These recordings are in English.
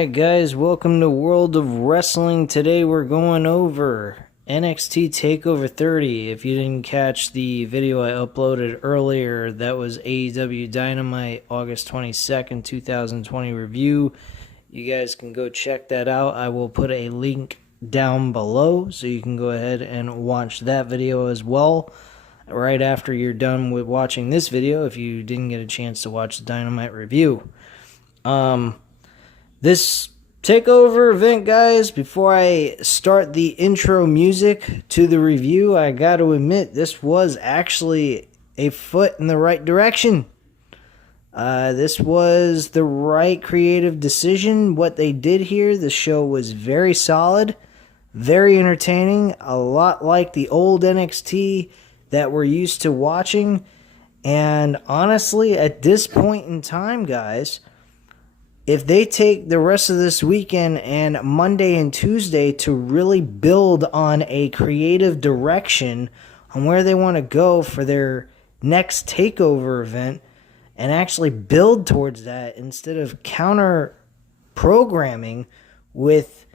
Alright guys, welcome to World of Wrestling. Today we're going over NXT Takeover 30. If you didn't catch the video I uploaded earlier, that was AEW Dynamite August 22nd, 2020 review. You guys can go check that out. I will put a link down below so you can go ahead and watch that video as well right after you're done with watching this video if you didn't get a chance to watch the Dynamite review. This takeover event, guys, before I start the intro music to the review, I got to admit this was actually a foot in the right direction. This was the right creative decision. What they did here, the show was very solid, very entertaining, a lot like the old NXT that we're used to watching. And honestly, at this point in time, guys, if they take the rest of this weekend and Monday and Tuesday to really build on a creative direction on where they want to go for their next takeover event and actually build towards that instead of counter programming with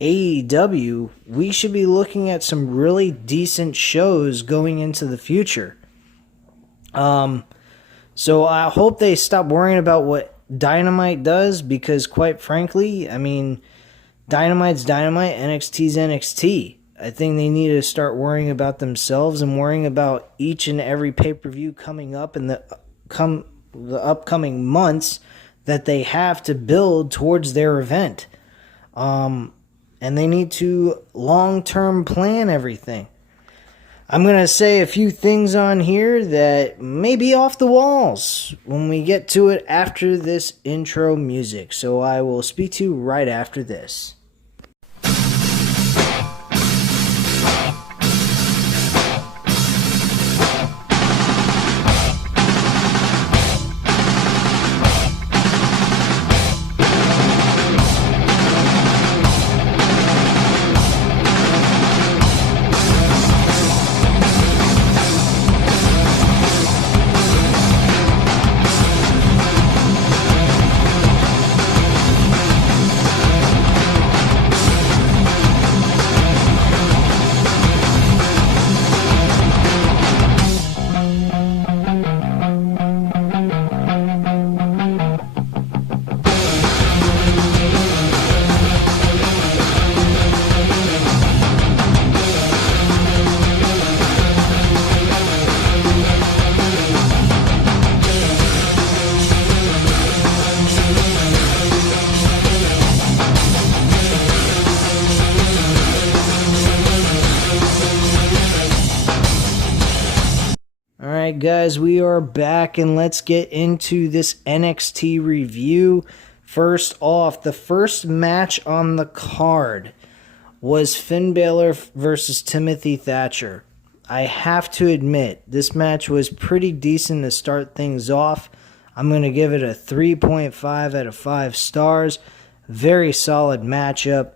AEW, we should be looking at some really decent shows going into the future. So I hope they stop worrying about what Dynamite does, because quite frankly, I mean, Dynamite's Dynamite, NXT's NXT. I think they need to start worrying about themselves and worrying about each and every pay-per-view coming up in the upcoming months that they have to build towards their event. And they need to long-term plan everything. I'm going to say a few things on here that may be off the walls when we get to it after this intro music. So I will speak to you right after this. Alright guys, we are back and let's get into this NXT review. First off, the first match on the card was Finn Balor versus Timothy Thatcher. I have to admit, this match was pretty decent to start things off. I'm going to give it a 3.5 out of 5 stars. Very solid matchup.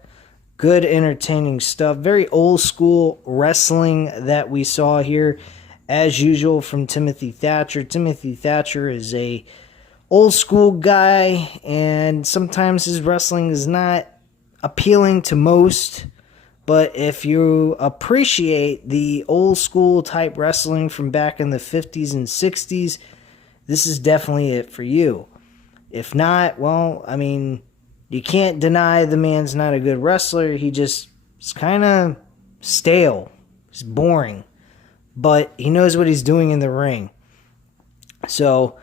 Good entertaining stuff. Very old school wrestling that we saw here. As usual from Timothy Thatcher. Timothy Thatcher is a old school guy, and sometimes his wrestling is not appealing to most. But if you appreciate the old school type wrestling from back in the 50s and 60s, this is definitely it for you. If not, well, I mean, you can't deny the man's not a good wrestler. He just is kind of stale. He's boring. But he knows what he's doing in the ring. So,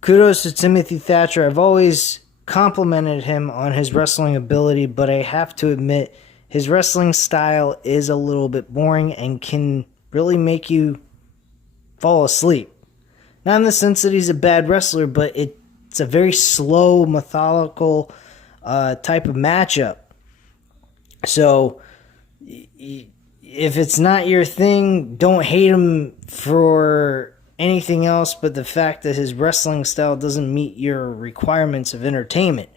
kudos to Timothy Thatcher. I've always complimented him on his wrestling ability, but I have to admit, his wrestling style is a little bit boring and can really make you fall asleep. Not in the sense that he's a bad wrestler, but it's a very slow, methodical type of matchup. So, if it's not your thing, don't hate him for anything else but the fact that his wrestling style doesn't meet your requirements of entertainment.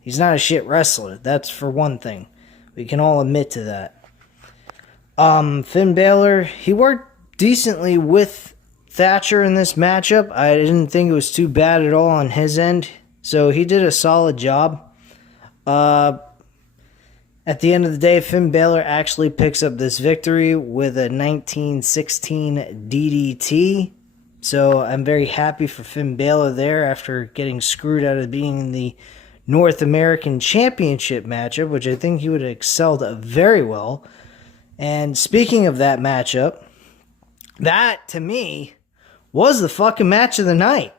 He's not a shit wrestler, that's for one thing. We can all admit to that. Finn Balor, he worked decently with Thatcher in this matchup. I didn't think it was too bad at all on his end, so he did a solid job. At the end of the day, Finn Balor actually picks up this victory with a 1916 DDT. So I'm very happy for Finn Balor there after getting screwed out of being in the North American Championship matchup, which I think he would have excelled very well. And speaking of that matchup, that, to me, was the fucking match of the night.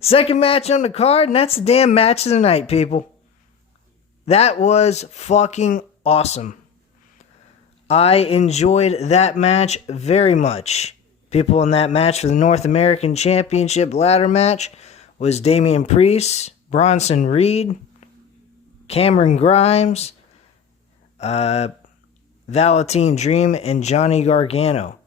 Second match on the card, and that's the damn match of the night, people. That was fucking awesome. I enjoyed that match very much. People in that match for the North American Championship ladder match was Damian Priest, Bronson Reed, Cameron Grimes, Velveteen Dream, and Johnny Gargano.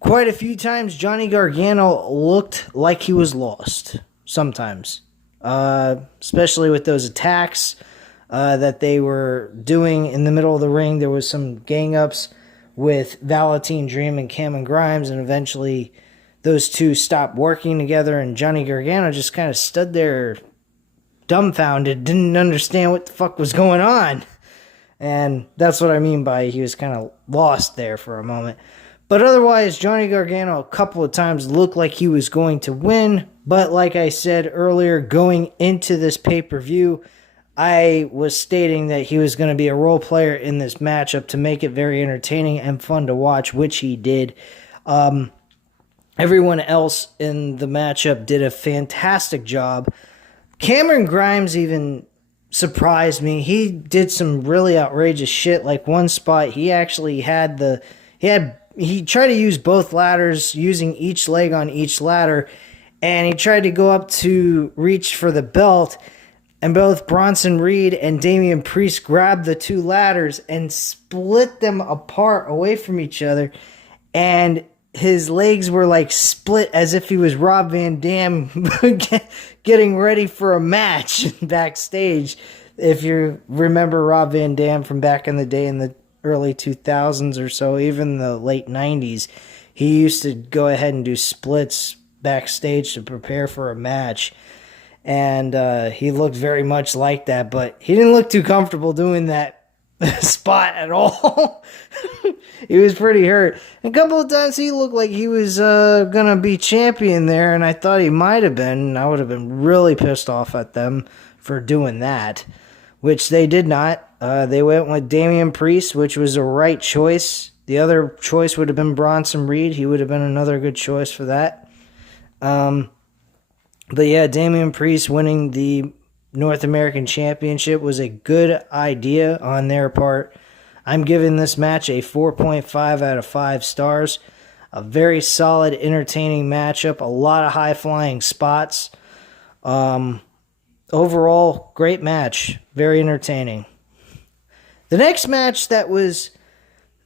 Quite a few times, Johnny Gargano looked like he was lost. Sometimes. Especially with those attacks that they were doing in the middle of the ring. There was some gang-ups with Velveteen Dream and Cameron Grimes, and eventually those two stopped working together, and Johnny Gargano just kind of stood there dumbfounded, didn't understand what the fuck was going on. And that's what I mean by he was kind of lost there for a moment. But otherwise, Johnny Gargano a couple of times looked like he was going to win. But like I said earlier, going into this pay-per-view, I was stating that he was going to be a role player in this matchup to make it very entertaining and fun to watch, which he did. Everyone else in the matchup did a fantastic job. Cameron Grimes even surprised me. He did some really outrageous shit. Like one spot, he actually had he tried to use both ladders, using each leg on each ladder, and he tried to go up to reach for the belt, and both Bronson Reed and Damian Priest grabbed the two ladders and split them apart away from each other, and his legs were like split as if he was Rob Van Dam getting ready for a match backstage. If you remember Rob Van Dam from back in the day in the early 2000s or so, even the late 90s, he used to go ahead and do splits backstage to prepare for a match. And he looked very much like that, but he didn't look too comfortable doing that spot at all. He was pretty hurt. A couple of times he looked like he was going to be champion there, and I thought he might have been. I would have been really pissed off at them for doing that, which they did not. They went with Damian Priest, which was a right choice. The other choice would have been Bronson Reed. He would have been another good choice for that. But yeah, Damian Priest winning the North American Championship was a good idea on their part. I'm giving this match a 4.5 out of 5 stars. A very solid, entertaining matchup. A lot of high-flying spots. Overall, great match. Very entertaining. The next match that was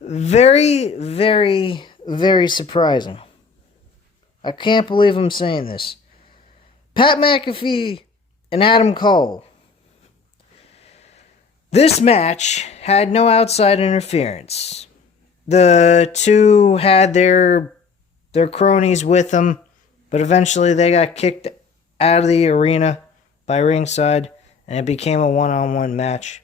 very, very, very surprising. I can't believe I'm saying this. Pat McAfee and Adam Cole. This match had no outside interference. The two had their cronies with them, but eventually they got kicked out of the arena by ringside, and it became a one-on-one match.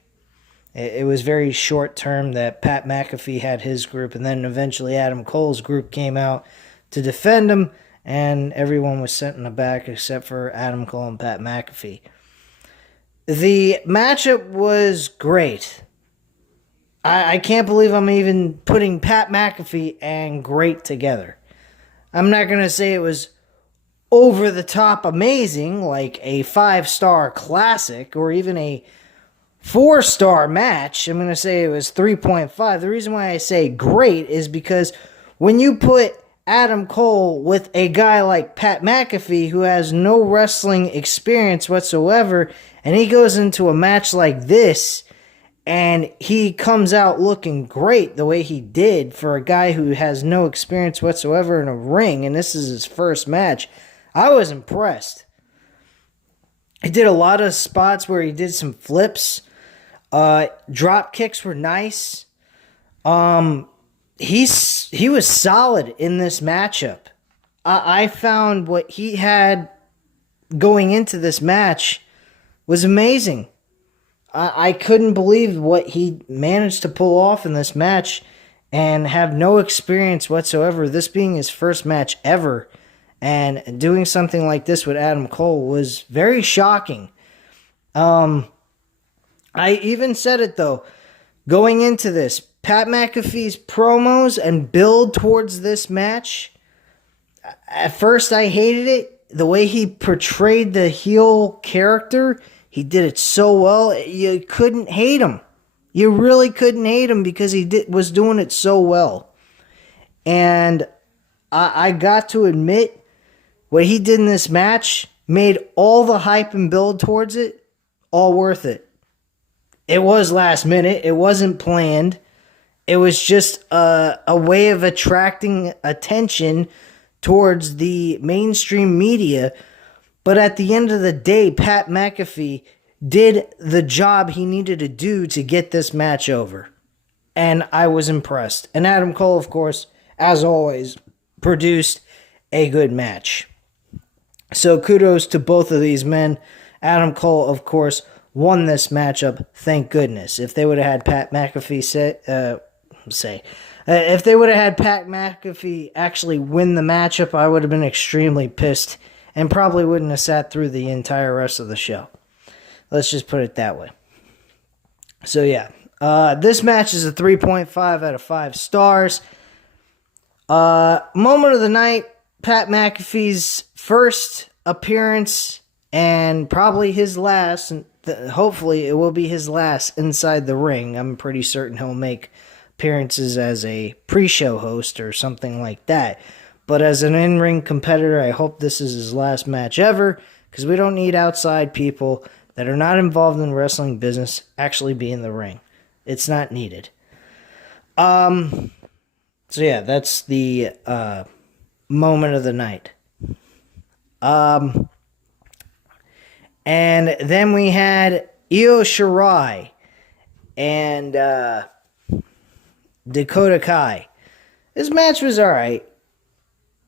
It was very short term that Pat McAfee had his group, and then eventually Adam Cole's group came out to defend him, and everyone was sent in the back except for Adam Cole and Pat McAfee. The matchup was great. I can't believe I'm even putting Pat McAfee and great together. I'm not going to say it was over the top amazing, like a 5-star classic or even a 4-star match. I'm going to say it was 3.5. The reason why I say great is because when you put Adam Cole with a guy like Pat McAfee who has no wrestling experience whatsoever, and he goes into a match like this and he comes out looking great the way he did for a guy who has no experience whatsoever in a ring, and this is his first match, I was impressed. He did a lot of spots where he did some flips. Drop kicks were nice. He was solid in this matchup. I found what he had going into this match was amazing. I couldn't believe what he managed to pull off in this match and have no experience whatsoever. This being his first match ever, and doing something like this with Adam Cole was very shocking. I even said it though, going into this, Pat McAfee's promos and build towards this match, at first I hated it. The way he portrayed the heel character, he did it so well. You couldn't hate him. You really couldn't hate him because he was doing it so well. And I got to admit, what he did in this match made all the hype and build towards it all worth it. It was last minute. It wasn't planned. It was just a way of attracting attention towards the mainstream media. But at the end of the day, Pat McAfee did the job he needed to do to get this match over. And I was impressed. And Adam Cole, of course, as always, produced a good match. So kudos to both of these men. Adam Cole, of course, won this matchup, thank goodness. If they would have had Pat McAfee if they would have had Pat McAfee actually win the matchup, I would have been extremely pissed and probably wouldn't have sat through the entire rest of the show. Let's just put it that way. So yeah, this match is a 3.5 out of 5 stars. Moment of the night, Pat McAfee's first appearance and probably his last, and hopefully it will be his last inside the ring. I'm pretty certain he'll make appearances as a pre-show host or something like that. But as an in-ring competitor, I hope this is his last match ever, because we don't need outside people that are not involved in the wrestling business actually be in the ring. It's not needed. So yeah, that's the moment of the night. And then we had Io Shirai and Dakota Kai. This match was alright.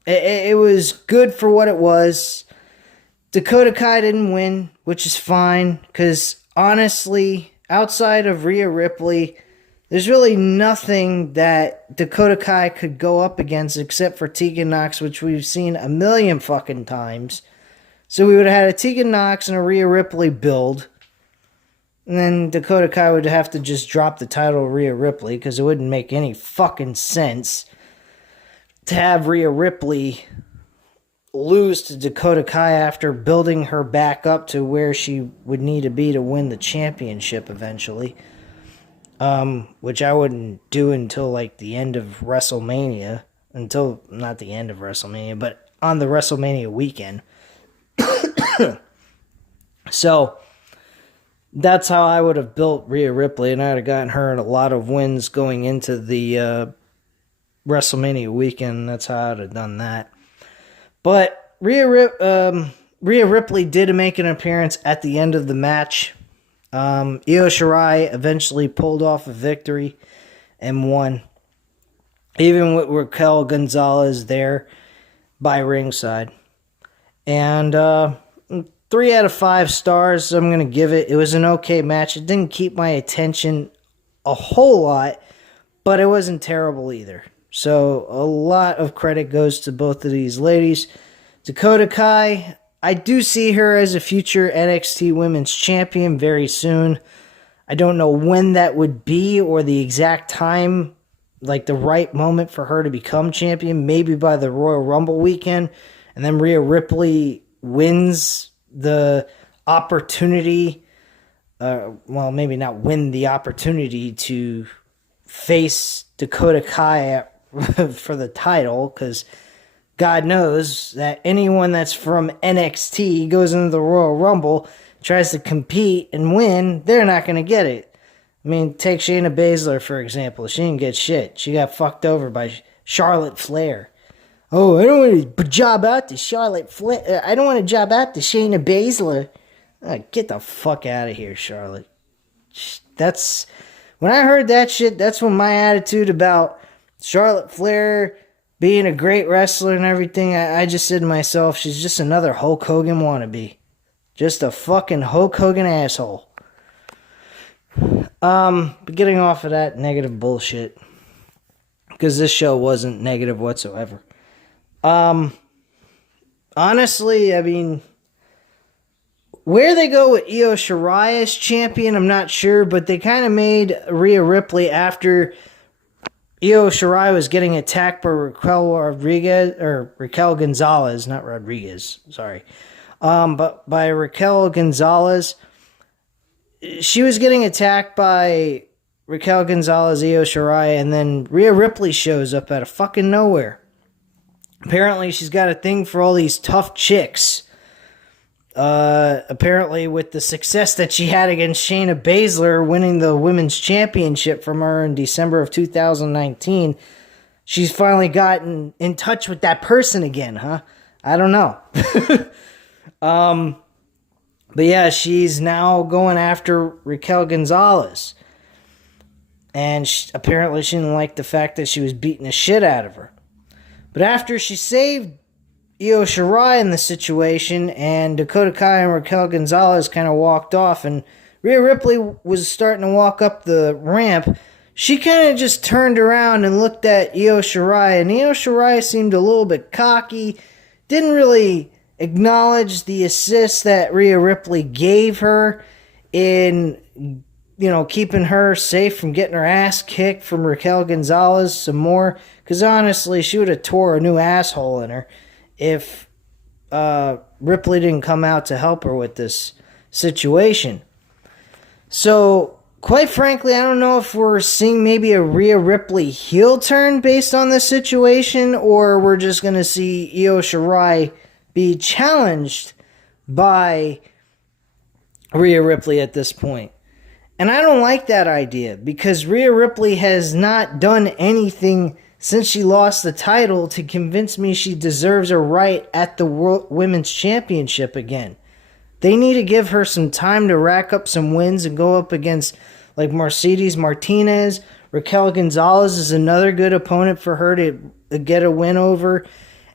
It was good for what it was. Dakota Kai didn't win, which is fine, because honestly, outside of Rhea Ripley, there's really nothing that Dakota Kai could go up against except for Tegan Nox, which we've seen a million fucking times. So we would have had a Tegan Nox and a Rhea Ripley build. And then Dakota Kai would have to just drop the title of Rhea Ripley, because it wouldn't make any fucking sense to have Rhea Ripley lose to Dakota Kai after building her back up to where she would need to be to win the championship eventually. Which I wouldn't do until like the end of WrestleMania. Until, not the end of WrestleMania, but on the WrestleMania weekend. So, that's how I would have built Rhea Ripley, and I'd have gotten her a lot of wins going into the WrestleMania weekend. That's how I'd have done that. But Rhea Ripley did make an appearance at the end of the match. Io Shirai eventually pulled off a victory and won. Even with Raquel Gonzalez there by ringside. And 3 out of 5 stars I'm going to give it. It was an okay match. It didn't keep my attention a whole lot, but it wasn't terrible either. So a lot of credit goes to both of these ladies. Dakota Kai, I do see her as a future NXT Women's Champion very soon. I don't know when that would be or the exact time, like the right moment for her to become champion. Maybe by the Royal Rumble weekend. And then Rhea Ripley wins the opportunity, well, maybe not win the opportunity to face Dakota Kai for the title, because God knows that anyone that's from NXT goes into the Royal Rumble, tries to compete and win, they're not going to get it. I mean, take Shayna Baszler, for example. She didn't get shit. She got fucked over by Charlotte Flair. Oh, I don't want to job out to Charlotte Flair. I don't want to job out to Shayna Baszler. Get the fuck out of here, Charlotte. That's when I heard that shit. That's when my attitude about Charlotte Flair being a great wrestler and everything. I just said to myself, she's just another Hulk Hogan wannabe. Just a fucking Hulk Hogan asshole. But getting off of that negative bullshit, because this show wasn't negative whatsoever. Honestly, I mean, where they go with Io Shirai as champion, I'm not sure, but they kind of made Rhea Ripley after Io Shirai was getting attacked by Raquel Gonzalez, not Rodriguez, sorry. But by Raquel Gonzalez. She was getting attacked by Raquel Gonzalez, Io Shirai, and then Rhea Ripley shows up out of fucking nowhere. Apparently, she's got a thing for all these tough chicks. Apparently, with the success that she had against Shayna Baszler, winning the women's championship from her in December of 2019, she's finally gotten in touch with that person again, huh? I don't know. But yeah, she's now going after Raquel Gonzalez. And apparently she didn't like the fact that she was beating the shit out of her. But after she saved Io Shirai in the situation, and Dakota Kai and Raquel Gonzalez kind of walked off, and Rhea Ripley was starting to walk up the ramp, she kind of just turned around and looked at Io Shirai, and Io Shirai seemed a little bit cocky, didn't really acknowledge the assist that Rhea Ripley gave her in, keeping her safe from getting her ass kicked from Raquel Gonzalez some more. Because honestly, she would have tore a new asshole in her if Ripley didn't come out to help her with this situation. So, quite frankly, I don't know if we're seeing maybe a Rhea Ripley heel turn based on this situation, or we're just going to see Io Shirai be challenged by Rhea Ripley at this point. And I don't like that idea, because Rhea Ripley has not done anything since she lost the title to convince me she deserves a right at the World Women's Championship again. They need to give her some time to rack up some wins and go up against like Mercedes Martinez. Raquel Gonzalez is another good opponent for her to get a win over.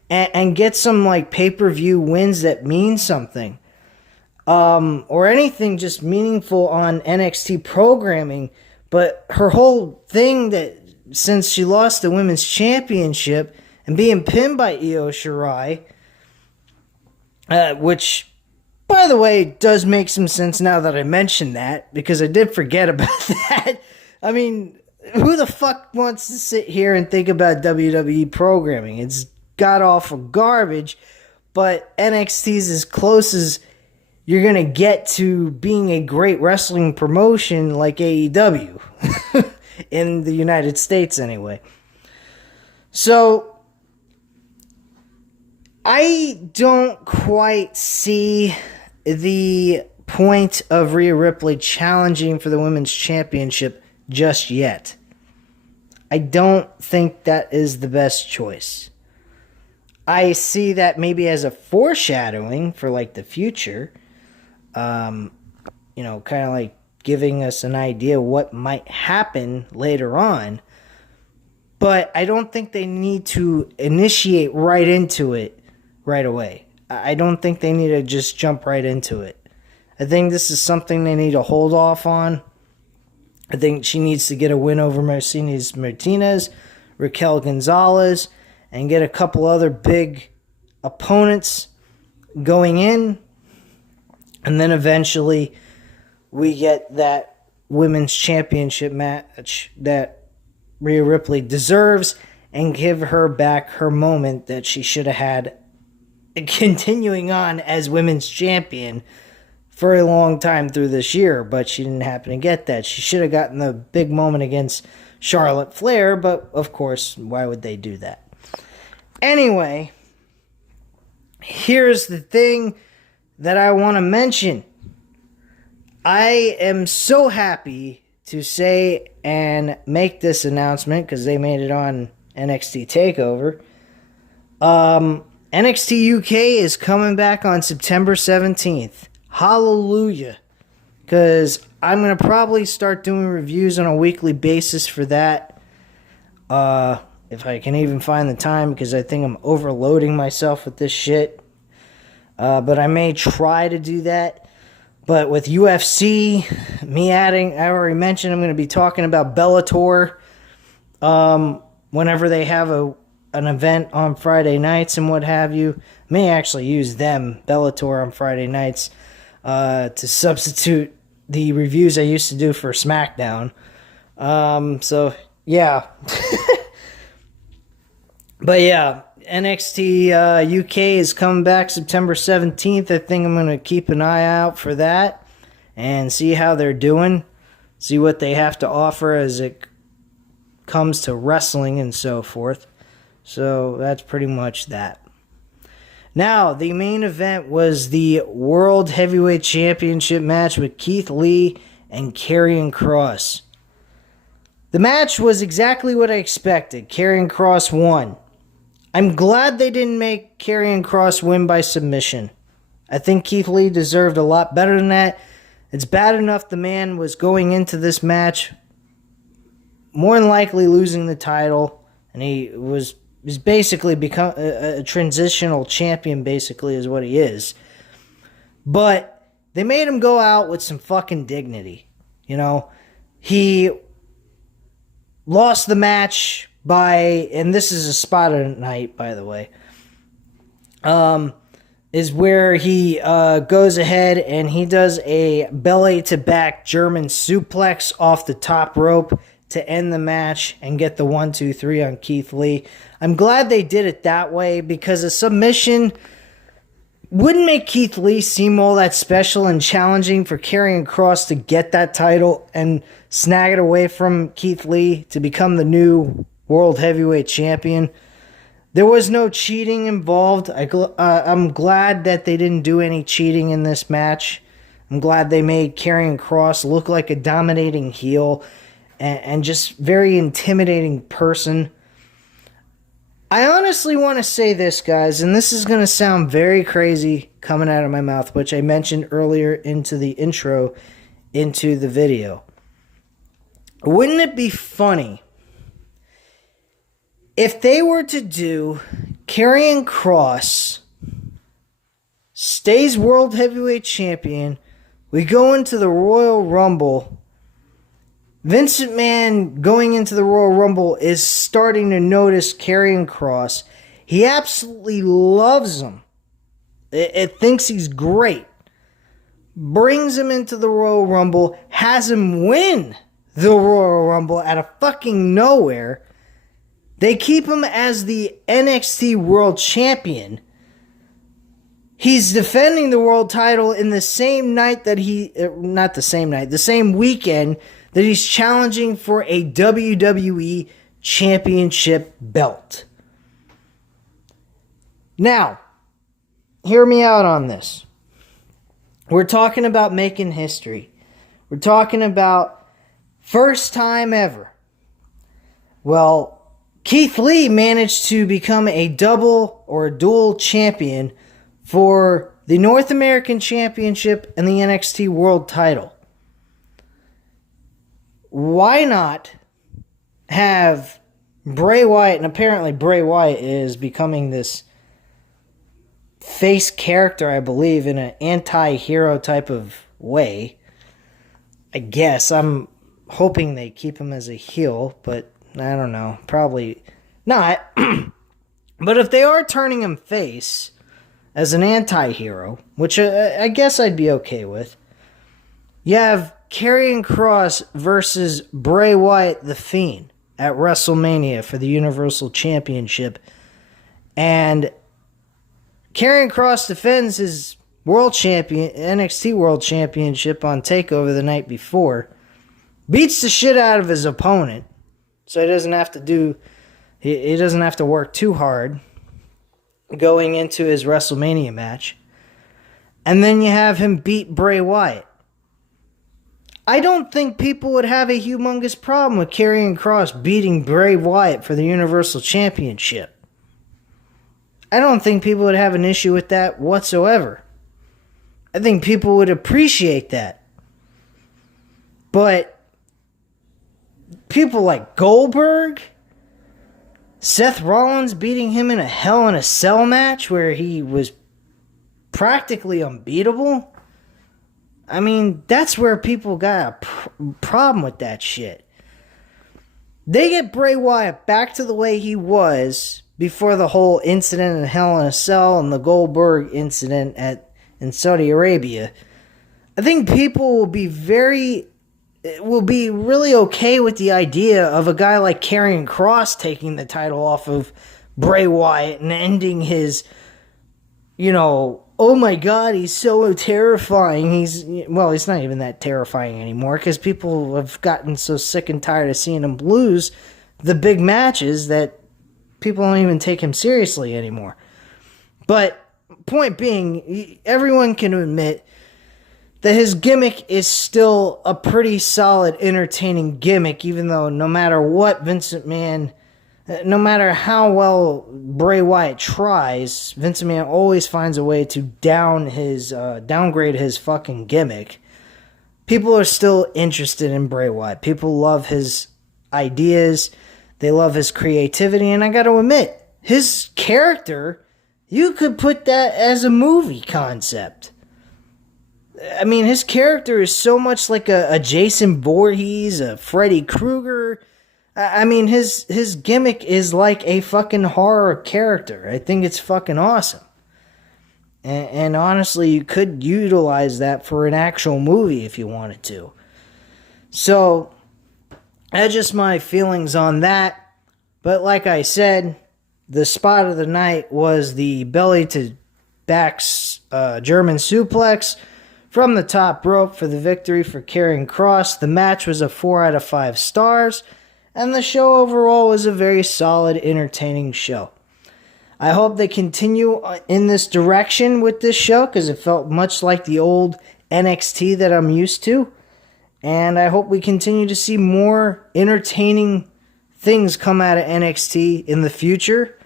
And get some like pay-per-view wins that mean something. Or anything just meaningful on NXT programming. But her whole thing that since she lost the women's championship and being pinned by Io Shirai, which, by the way, does make some sense now that I mentioned that, because I did forget about that. I mean, who the fuck wants to sit here and think about WWE programming? It's god-awful garbage, but NXT's as close as you're going to get to being a great wrestling promotion like AEW. In the United States, anyway. So, I don't quite see the point of Rhea Ripley challenging for the Women's Championship just yet. I don't think that is the best choice. I see that maybe as a foreshadowing for like the future. Kind of like giving us an idea what might happen later on. But I don't think they need to initiate right into it right away. I don't think they need to just jump right into it. I think this is something they need to hold off on. I think she needs to get a win over Mercedes Martinez, Raquel Gonzalez, and get a couple other big opponents going in. And then eventually we get that women's championship match that Rhea Ripley deserves and give her back her moment that she should have had continuing on as women's champion for a long time through this year, but she didn't happen to get that. She should have gotten the big moment against Charlotte Flair, but of course, why would they do that? Anyway, here's the thing that I want to mention. I am so happy to say and make this announcement because they made it on NXT Takeover. NXT UK is coming back on September 17th. Hallelujah. Because I'm going to probably start doing reviews on a weekly basis for that. If I can even find the time, because I think I'm overloading myself with this shit. but I may try to do that. But with UFC, I already mentioned I'm going to be talking about Bellator whenever they have an event on Friday nights and what have you. May actually use Bellator on Friday nights, to substitute the reviews I used to do for SmackDown. So, yeah. But yeah, NXT UK is coming back September 17th. I think I'm going to keep an eye out for that and see how they're doing. See what they have to offer as it comes to wrestling and so forth. So that's pretty much that. Now, the main event was the World Heavyweight Championship match with Keith Lee and Karrion Kross. The match was exactly what I expected. Karrion Kross won. I'm glad they didn't make Karrion Kross win by submission. I think Keith Lee deserved a lot better than that. It's bad enough the man was going into this match more than likely losing the title, and he was basically become a transitional champion, basically, is what he is. But they made him go out with some fucking dignity. You know, he lost the match by, and this is a spot of the night, by the way, is where he goes ahead and he does a belly to back German suplex off the top rope to end the match and get the 1, 2, 3 on Keith Lee. I'm glad they did it that way because a submission wouldn't make Keith Lee seem all that special and challenging for Karrion Kross to get that title and snag it away from Keith Lee to become the new World Heavyweight Champion. There was no cheating involved. I'm glad that they didn't do any cheating in this match. I'm glad they made Karrion Kross look like a dominating heel and just very intimidating person. I honestly want to say this, guys, and this is going to sound very crazy coming out of my mouth, which I mentioned earlier into the intro into the video. Wouldn't it be funny if they were to do Karrion Kross stays World Heavyweight Champion, we go into the Royal Rumble, Vince McMahon going into the Royal Rumble is starting to notice Karrion Kross. He absolutely loves him. It thinks he's great. Brings him into the Royal Rumble, has him win the Royal Rumble out of fucking nowhere. They keep him as the NXT World Champion. He's defending the world title in the same night that the same weekend that he's challenging for a WWE Championship belt. Now, hear me out on this. We're talking about making history. We're talking about first time ever. Well, Keith Lee managed to become a double or a dual champion for the North American Championship and the NXT World title. Why not have Bray Wyatt, and apparently Bray Wyatt is becoming this face character, I believe, in an anti-hero type of way. I guess. I'm hoping they keep him as a heel, but I don't know. Probably not. But if they are turning him face as an anti-hero, which I guess I'd be okay with, you have Karrion Kross versus Bray Wyatt the Fiend at WrestleMania for the Universal Championship. And Karrion Kross defends his NXT World Championship on Takeover the night before. Beats the shit out of his opponent. So he doesn't have to work too hard going into his WrestleMania match. And then you have him beat Bray Wyatt. I don't think people would have a humongous problem with Karrion Kross beating Bray Wyatt for the Universal Championship. I don't think people would have an issue with that whatsoever. I think people would appreciate that. But people like Goldberg, Seth Rollins beating him in a Hell in a Cell match where he was practically unbeatable. I mean, that's where people got a problem with that shit. They get Bray Wyatt back to the way he was before the whole incident in Hell in a Cell and the Goldberg incident in Saudi Arabia. I think people will be really okay with the idea of a guy like Karrion Kross taking the title off of Bray Wyatt and ending his, oh my God, he's so terrifying. He's not even that terrifying anymore because people have gotten so sick and tired of seeing him lose the big matches that people don't even take him seriously anymore. But point being, everyone can admit that his gimmick is still a pretty solid, entertaining gimmick, even though no matter what Vince McMahon, no matter how well Bray Wyatt tries, Vince McMahon always finds a way to downgrade his fucking gimmick. People are still interested in Bray Wyatt. People love his ideas. They love his creativity. And I got to admit, his character, you could put that as a movie concept. I mean, his character is so much like a Jason Voorhees, a Freddy Krueger. I mean, his gimmick is like a fucking horror character. I think it's fucking awesome. And honestly, you could utilize that for an actual movie if you wanted to. So, that's just my feelings on that. But like I said, the spot of the night was the belly to back German suplex from the top rope for the victory for Karrion Kross. The match was a 4 out of 5 stars, and the show overall was a very solid, entertaining show. I hope they continue in this direction with this show, because it felt much like the old NXT that I'm used to. And I hope we continue to see more entertaining things come out of NXT in the future.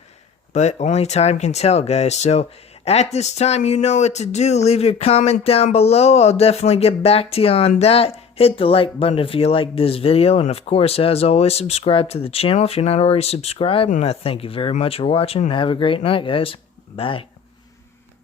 But only time can tell, guys. So, at this time, you know what to do. Leave your comment down below. I'll definitely get back to you on that. Hit the like button if you like this video. And of course, as always, subscribe to the channel if you're not already subscribed. And I thank you very much for watching. Have a great night, guys. Bye.